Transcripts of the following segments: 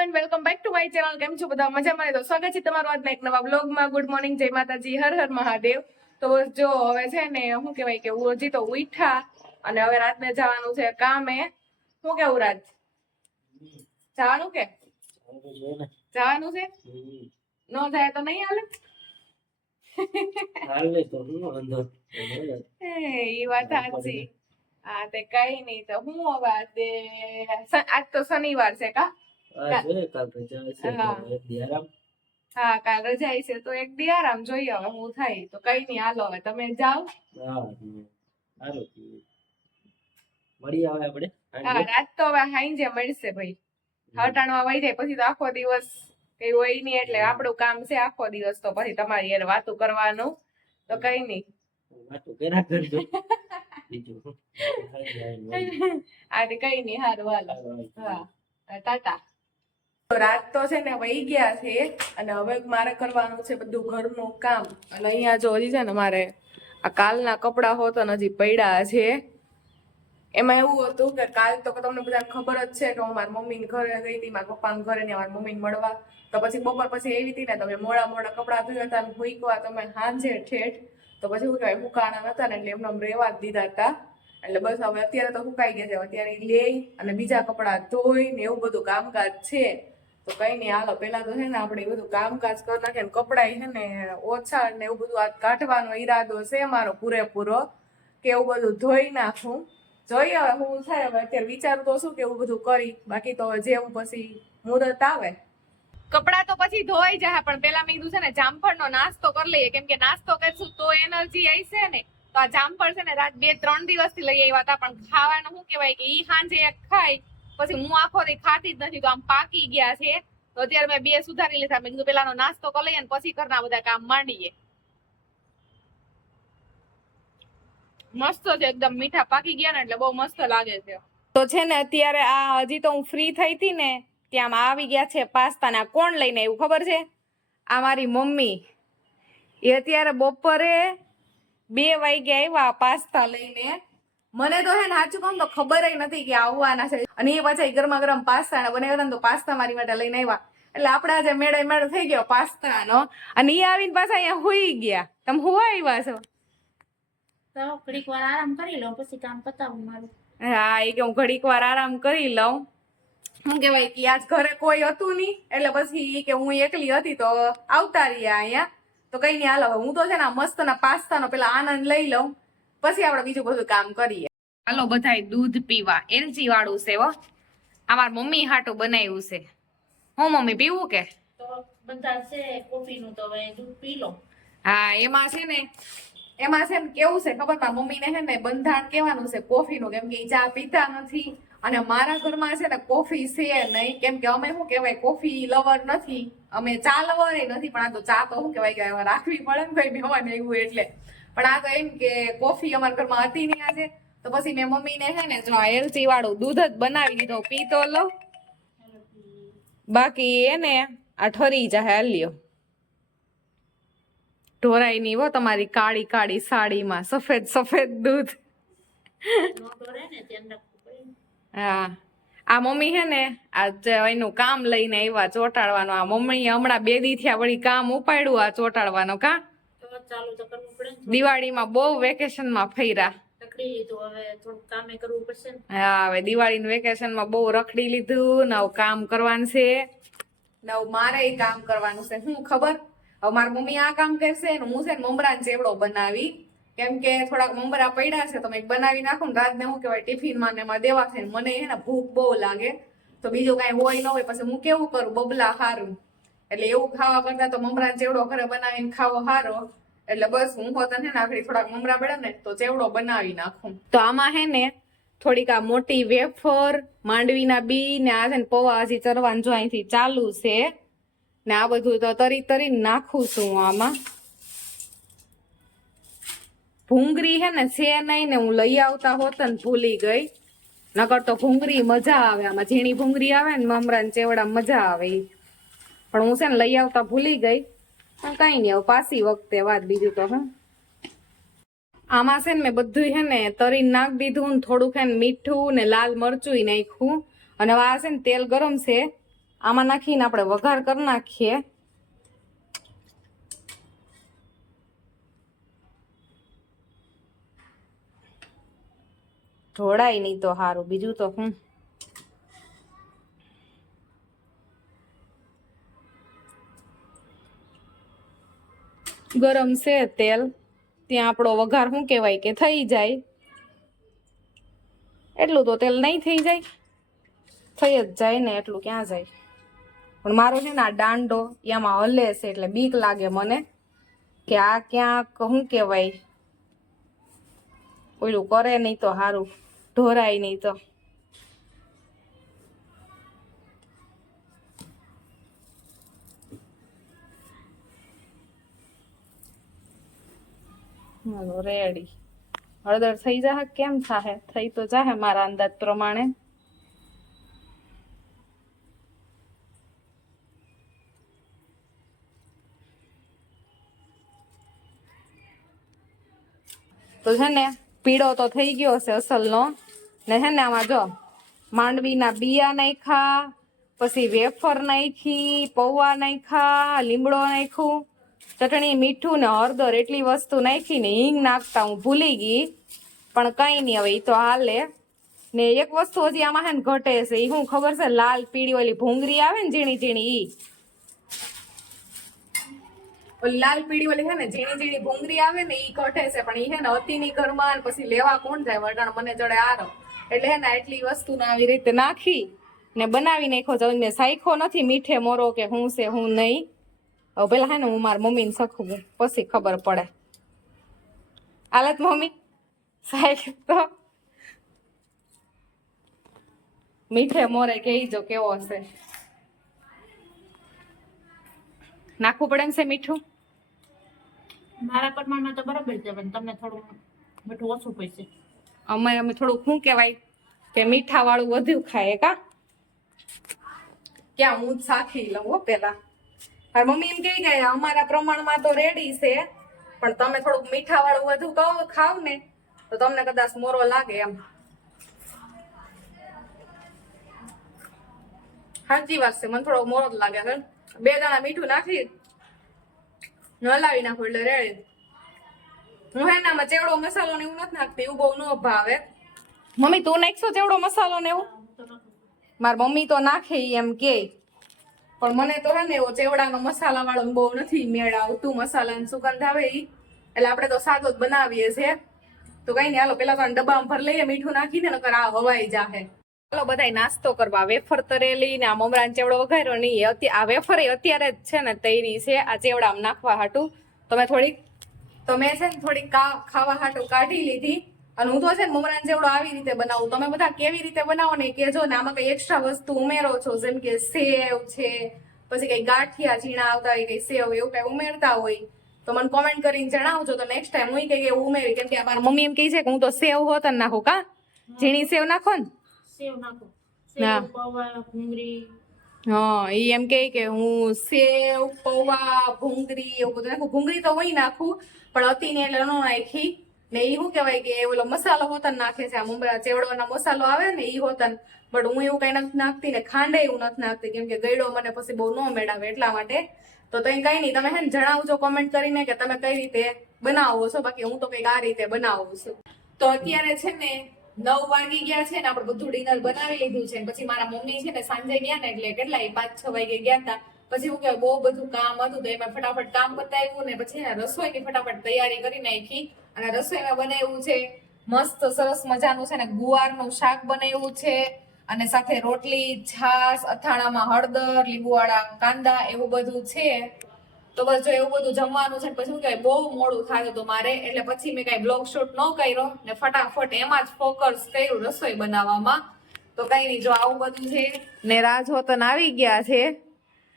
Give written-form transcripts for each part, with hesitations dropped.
Everyone, welcome back to my channel. કેમ છો બધા? મજામાં? તો સ્વાગત છે તમારું આજના એક નવા વ્લોગમાં. ગુડ મોર્નિંગ, જય માતાજી, હર હર મહાદેવ. તો જો હવે છે ને શું કહેવાય કે હજી તો ઉઠા અને હવે રાતને જવાનું છે કામે. શું કેવું રાત? જવાનું કે જવાનું છે? ન જાય તો નહીં હાલે? એ વાત સાચી. હા તે કઈ નઈ. તો હું હવે આજ તો શનિવાર છે કા? હા કાલ રજા છે તો એક દી આરામ જોઈએ હવે હું થાય. તો કઈ નઈ હાલો હવે તમે જાઓ. હા રાત તો હવે હાંજે મળશે ભાઈ. હટાણવા વહી જાય પછી તો આખો દિવસ કઈ હોય નઈ એટલે આપણું કામ છે આખો દિવસ. તો પછી તમારી યાર વાતું કરવાનું તો કઈ નઈ. આજે કઈ નઈ હારું હાલો. હા ટાટા. રાત તો છે ને વહી ગયા છે અને હવે મારે કરવાનું છે બધું ઘરનું કામ. અને અહીંયા જો હજી છે ને મારે આ કાલના કપડા હોત ને હજી પડ્યા છે. એમાં એવું હતું કે કાલ તો તમને બધાને ખબર જ છે કે હું મારી મમ્મીને ઘરે ગઈ હતી, મારા પપ્પાના ઘરે ને મારી મમ્મીને મળવા. તો પછી બપોર પછી એવી હતી ને તમે મોડા કપડા ધોયા હતા ને ભૂકવા તમે હાંજે ઠેઠ. તો પછી શું કહેવાય હુકાણા નતા ને એટલે એમને રેવા જ દીધા હતા. એટલે બસ હવે અત્યારે તો સુકાઈ ગયા છે. અત્યારે લઈ અને બીજા કપડા ધોઈ ને એવું બધું કામકાજ છે. તો કઈ નઈ હાલો પેલા તો છે ને આપણે બધું કામકાજ કરી નાખીએ ને કપડા છે ને ઓછા ને એવું બધું આ કાઢવાનો ઈરાદો છે મારો પૂરેપૂરો કે એવું બધું ધોઈ નાખું. જોઈએ હવે હું થાય. હવે અત્યારે વિચારું તો શું કે એવું બધું કરી. બાકી તો જેવું પછી મુહૂર્ત આવે. કપડા તો પછી ધોઈ જાય પણ પેલા મેં કીધું છે ને જામફળનો નાસ્તો કરી લઈએ. કેમ કે નાસ્તો કરશું તો એનર્જી આવશે ને. તો આ જામફળ છે ને રાત 2-3 દિવસથી લઈ આવ્યા હતા પણ ખાવાનું શું કહેવાય કે ઈ સાંજે એક ખાય પછી હું આખો દી ખાતી જ નથી. તો આમ પાકી ગયા છે. તો અત્યારે મેં 2 સુધારી લીધા. મેં કીધું પેલાનો નાસ્તો કરી લઈએ ને પછી ઘરના બધા કામ માંડીએ. મસ્ત છે એકદમ. મીઠા પાકી ગયા ને એટલે બહુ મસ્ત લાગે છે. તો છે ને અત્યારે આ હજી તો હું ફ્રી થઈ હતી ને ત્યાં આવી ગયા છે પાસ્તા. ને કોણ લઈને આવ્યું ખબર છે? આ મારી મમ્મી. એ અત્યારે બપોરે 2 વાગે આવ્યા પાસ્તા લઈને. મને તો હે ને સાચું કહું તો ખબર નથી કે આવવાના છે. અને એ પાછા ગરમા ગરમ પાસ્તા બનાવ્યા હતા ને તો પાસ્તા મારી માટે લઈને આવ્યા. એટલે આપણે આજે મેળો થઈ ગયો પાસ્તાનો. અને એ આવીને પાછા અહીંયા હુઈ ગયા. તમે હુવા આવ્યા છો? તો ઘડીક વાર આરામ કરી લઉં પછી કામ પતાવું મારું. હા એ કે હું ઘડીક વાર આરામ કરી લઉં. શું કહેવાય કે આજ ઘરે કોઈ હતું નહીં એટલે પછી કે હું એકલી હતી તો આવતા રહ્યા અહીંયા. તો કઈ નહીં હાલો હું તો છે ને મસ્તના પાસ્તાનો પેલા આનંદ લઈ લઉં પછી આપણે બીજું બધું કામ કરીએ. હાલો બધાય દૂધ પીવા. એલચી વાળું છે હો. અમાર મમ્મી હાટું બનાવ્યું છે. હું મમ્મી પીવું કે? તો બધા છે કોફીનું તો હવે દૂધ પી લો. હા એમાં છે ને કેવું છે ખબર? મારા મમ્મીને છે ને બંધાણ કેવાનું છે કોફીનું. કેમ કે ચા પીતા નથી અને મારા ઘરમાં છે ને કોફી છે નહીં. કેમ કે અમે શું કહેવાય કોફી લવર નથી. અમે ચા લવર નથી પણ આ તો ચા તો શું કહેવાય કે રાખવી પડે ને ભાઈ મહેમાન આવ્યું એટલે. પણ આ તો એમ કે કોફી અમારા ઘરમાં હતી નહીં આજે. તો પછી મેં મમ્મીને છે ને જો એલચી વાળું દૂધ જ બનાવી દીધો. પી તો લો. બાકી એને આ ઠરી જાય. હાલ્યો ઢોરાઈ ની હો તમારી કાળી કાળી સાડીમાં સફેદ દૂધ. હા આ મમ્મી હે ને આ એનું કામ લઈને આવ્યા ચોટાડવાનું. આ મમ્મી હમણાં 2 દી થયા વળી કામ ઉપાડ્યું આ ચોટાડવાનું. કા ચાલુ તો કરવું પડે. દિવાળીમાં બહુ વેકેશનમાં ફર્યા. રખડી લીધું હવે થોડું કામે કરવું પડશે. હા હવે દિવાળીના વેકેશનમાં બહુ રખડી લીધું. નવ કામ કરવાનું છે. નવ મારે કામ કરવાનું છે. શું ખબર? હવે મારી મમ્મી આ કામ કરશે ને હું છે ને મમરાનો ચેવડો બનાવી. કેમ કે થોડાક મમરા પડ્યા છે તો મેં બનાવી નાખું ને રાતને શું કહેવાય ટિફિનમાં ને એમાં દેવા થાય. મને હે ને ભૂખ બહુ લાગે તો બીજું કાંઈ હોય ન હોય પછી હું કેવું કરું બબલા હારું. એટલે એવું ખાવા કરતા તો મમરાનો ચેવડો ઘરે બનાવીને ખાવો સારો. એટલે બસ હું પોતાને હે ને આખરી થોડાક મમરા પડ્યા ને તો ચેવડો બનાવી નાખું. તો આમાં હે ને થોડીક આ મોટી વેફર માંડવીના બી ને આ છે ને પૌવા હજી ચરવાનું જો અહીંથી ચાલુ છે ને આ બધું તો તરી નાખું છું આમાં. ભૂંગળી હે ને છે નહીં ને હું લઈ આવતા હોત ને ભૂલી ગઈ. નકર તો ભૂંગળી મજા આવે. આમાં ઝીણી ભૂંગળી આવે ને મમરાના ચેવડા મજા આવે. પણ હું છે ને લઈ આવતા ભૂલી ગઈ. પણ કઈ નહીં હવે પાછી વખતે વાત. બીજું તો હા આમાં છે ને મેં બધું હે ને તરીને નાખી દીધું ને થોડુંક હે ને મીઠું ને લાલ મરચું નાખ્યું. અને આ છે ને તેલ ગરમ છે આમાં નાખીને આપણે વઘાર કરી નાખીએ. ઢોળાય નહીં તો સારું, બીજું તો હું. ગરમ છે તેલ, ત્યાં આપણો વઘાર શું કહેવાય કે થઈ જાય. એટલું તો તેલ નહીં થઈ જાય, થઈ જ જાય ને, એટલું ક્યાં જાય. પણ મારો છે ને આ દાંડો એમાં હલે છે એટલે બીક લાગે મને કે આ ક્યાંક શું કહેવાય ઓલું કરે નહીં તો સારું, ઢોરાય નહીં તો. રેડી. હળદર થઈ જાહે કેમ થાહે? થઈ તો જાહે મારા અંદાજ પ્રમાણે. તો છે ને પીળો તો થઈ ગયો છે અસલનો. ને છે ને આમાં જો માંડવીના બિયા નાખ્યા, પછી વેફર નાખી, પૌવા નાખ્યા, લીમડો નાખ્યું, ચટણી, મીઠું ને હળદર એટલી વસ્તુ નાખી ને હિંગ નાખતા હું ભૂલી ગઈ. પણ કઈ નહીં, હવે એ તો હાલે. ને એક વસ્તુ હજી આમાં હે ને ઘટે છે, એ શું ખબર છે? લાલ પીળી ઓલી ભૂંગળી આવે ને ઝીણી ઝીણી, ઈ ઓલી લાલ પીળી ઓલી છે ને ઝીણી ઝીણી ભૂંગળી આવે ને ઈ ઘટે છે. પણ ઈ હે ને અતિની ઘરમાં પછી લેવા કોણ જાય? વટાણ મને જડે આરો એટલે હે ને એટલી વસ્તુ ના આવી રીતે નાખી ને બનાવી નાખો. તો મેં સાયખો નથી મીઠે મોરો કે હું છે હું નહીં. હવે પેલા હે ને હું મારા મમ્મીને સખું પછી ખબર પડે. આલત મમ્મી સાહેબ તો મીઠે મોરે કહીજો કેવો હશે. નાખવું પડે ને છે મીઠું? મારા પ્રમાણમાં તો બરાબર છે, પણ તમને થોડું મીઠું ઓછું પડશે. અમે થોડુંક શું કહેવાય કે મીઠા વાળું વધુ ખાય કા. ક્યાં હું જ સાખી લઉં હો પેલા. મારી મમ્મી એમ કહી ગયા અમારા પ્રમાણમાં તો રેડી છે, પણ તમે થોડુંક મીઠા વાળું વધુ ખાવ ને તો તમને કદાચ મોરો લાગે એમ. સાચી વાત છે, મને થોડો મોરો જ લાગે છે. 2 દાણા મીઠું નાખી હલાવી નાખું એટલે રેડી. હું હે ને ચેવડો મસાલો ને એવું નથી નાખતી, એવું બહુ ન ભાવે. મમ્મી તું નાખશો ચેવડો મસાલો ને એવું? મારી મમ્મી તો નાખે એમ કે, પણ મને તો હે ને એવો ચેવડાનો મસાલા વાળો બહુ નથી મેળ આવતું. મસાલાની સુગંધ આવે ઈ, એટલે આપણે તો સાદો જ બનાવીએ છીએ. તો કઈ નહીં, હાલો પેલા તો ડબ્બામાં ભર લઈએ મીઠું નાખીને, નકર આ હવાઈ જાહે. ચાલો બધાય નાસ્તો કરવા. વેફર તરેલી ને આ મમરાનો ચેવડો વઘાર્યો નહીં. આ વેફર અત્યારે જ છે ને તૈરી છે આ ચેવડામાં નાખવા હાટું. તો મેં છે ને થોડીક ખાવા હાટું કાઢી લીધી. અને હું તો છે ને મમરાનો ચેવડો આવી રીતે બનાવું. તમે બધા કેવી રીતે બનાવો ને કેજો ને. આમાં કઈ એક્સ્ટ્રા વસ્તુ ઉમેરો છો, જેમ કે સેવ છે, પછી કઈ ગાંઠિયા ઝીણા આવતા હોય, કઈ સેવ એવું કઈ ઉમેરતા હોય તો મને કોમેન્ટ કરીને જણાવજો. તો નેક્સ્ટ ટાઈમ હું કઈ એવું ઉમેરી. કેમ કે મારા મમ્મી એમ કહે છે કે હું તો સેવ હોત ને નાખું. કા ઝીણી સેવ નાખો ને? સેવ નાખો, સેવ, પૌવા, ભૂંગળી. હા, એ એમ કે હું સેવ, પૌવા, ભૂંગળી એવું બધું નાખું. ભૂંગળી તો હું નાખું, પણ હતી ને એટલે ન નાખી. ને એ શું કહેવાય કે ઓલો મસાલો હોતન નાખે છે. આ મુંબઈ ચેવડોના મસાલો આવે ને એ હોતન, બટ હું એવું કઈ નથી નાખતી ને ખાંડે એવું નથી નાખતી, કેમ કે ગળ્યો મને પછી બહુ ન મેળાવે એટલા માટે. તો કઈ નહીં, તમે હે ને જણાવજો કોમેન્ટ કરીને કે તમે કઈ રીતે બનાવો છો. બાકી હું તો કઈક આ રીતે બનાવું છું. તો અત્યારે છે ને 9 વાગી ગયા છે ને આપણે બધું ડિનર બનાવી લીધું છે. પછી મારા મમ્મી છે ને સાંજે ગયા ને એટલે કેટલાય 5-6 વાગે ગયા હતા. પછી હું કે બહુ બધું કામ હતું તો એમાં ફટાફટ કામ પતાવ્યું ને પછી રસોઈની ફટાફટ તૈયારી કરી નાખી. અને રસોઈમાં બનાવ્યું છે મસ્ત સરસ મજાનું છે ને ગુવારનું શાક બનાવ્યું છે, અને સાથે રોટલી, છાશ, અથાણામાં હળદર, લીંબુવાળા કાંદા એવું બધું છે. તો બસ જો એવું બધું જમવાનું છે. પછી શું કહેવાય બહુ મોડું થતું હતું મારે, એટલે પછી મેં કઈ બ્લોગ શૂટ ન કર્યો ને ફટાફટ એમાં જ ફોકસ કર્યું રસોઈ બનાવવામાં. તો કઈ નહીં, જો આવું બધું છે ને. રાજવતન આવી ગયા છે.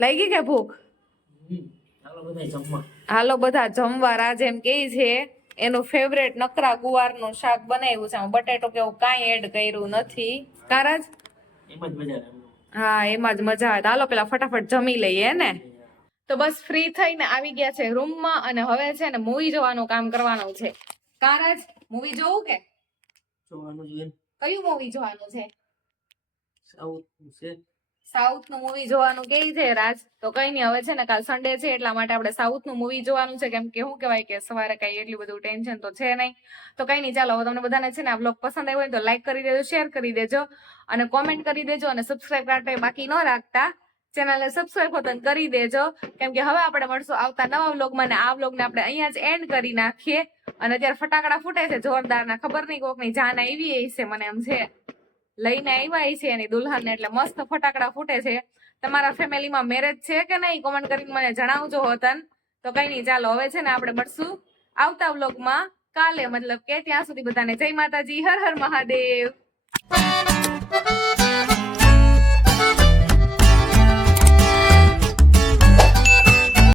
લાગી કે ભૂખ? હાલો બધા જમવા. રાજ એમ કે છે એનું ફેવરેટ નકરા ગુવારનું શાક બનાવ્યું છે. બટેટો કે એવું કાંઈ એડ કર્યું નથી. કારાજ હા, એમાં જ મજા આવે. હાલો પેલા ફટાફટ જમી લઈએ ને. તો બસ ફ્રી થઈને આવી ગયા છે રૂમમાં, અને હવે છે ને મૂવી જોવાનું કામ કરવાનું છે. કારાજ મૂવી જોવું કે જોવાનું જોઈએ. કયું મૂવી જોવાનું છે? સાઉથ છે સાઉથ નું મૂવી જોવાનું કે છે રાજ, તો કઈ નહીં, હવે છે ને કાલ સન્ડે છે એટલા માટે આપણે સાઉથ નું મૂવી જોવાનું છે, કેમ કે શું કહેવાય કે સવારે કઈ એટલું બધું ટેન્શન તો છે નહીં. તો કઈ નહીં, ચાલો હવે તમને બધાને છે ને આ બ્લોગ પસંદ આવ્યો હોય તો લાઈક કરી દેજો, શેર કરી દેજો અને કોમેન્ટ કરી દેજો અને સબસ્ક્રાઇબ કરતા બાકી ન રાખતા, ચેનલને સબસ્ક્રાઇબ હોતન કરી દેજો, કેમ કે હવે આપણે મળશું આવતા નવા વ્લોગમાં ને આ વ્લોગને આપણે અહીંયા જ એન્ડ કરી નાખીએ. અને અત્યારે ફટાકડા ફૂટે છે જોરદાર, ખબર નહીં કોકની જાન આવી છે, મને એમ છે લઈને આવ્યા છે એની દુલ્હન, એટલે મસ્ત ફટાકડા ફૂટે છે. તમારા ફેમિલીમાં મેરેજ છે કે નહીં કોમેન્ટ કરીને મને જણાવજો હોતન. તો કઈ નહીં, ચાલો હવે છે ને આપણે મળશું આવતા વ્લોગમાં કાલે, મતલબ કે ત્યાં સુધી બધાને જય માતાજી, હર હર મહાદેવ.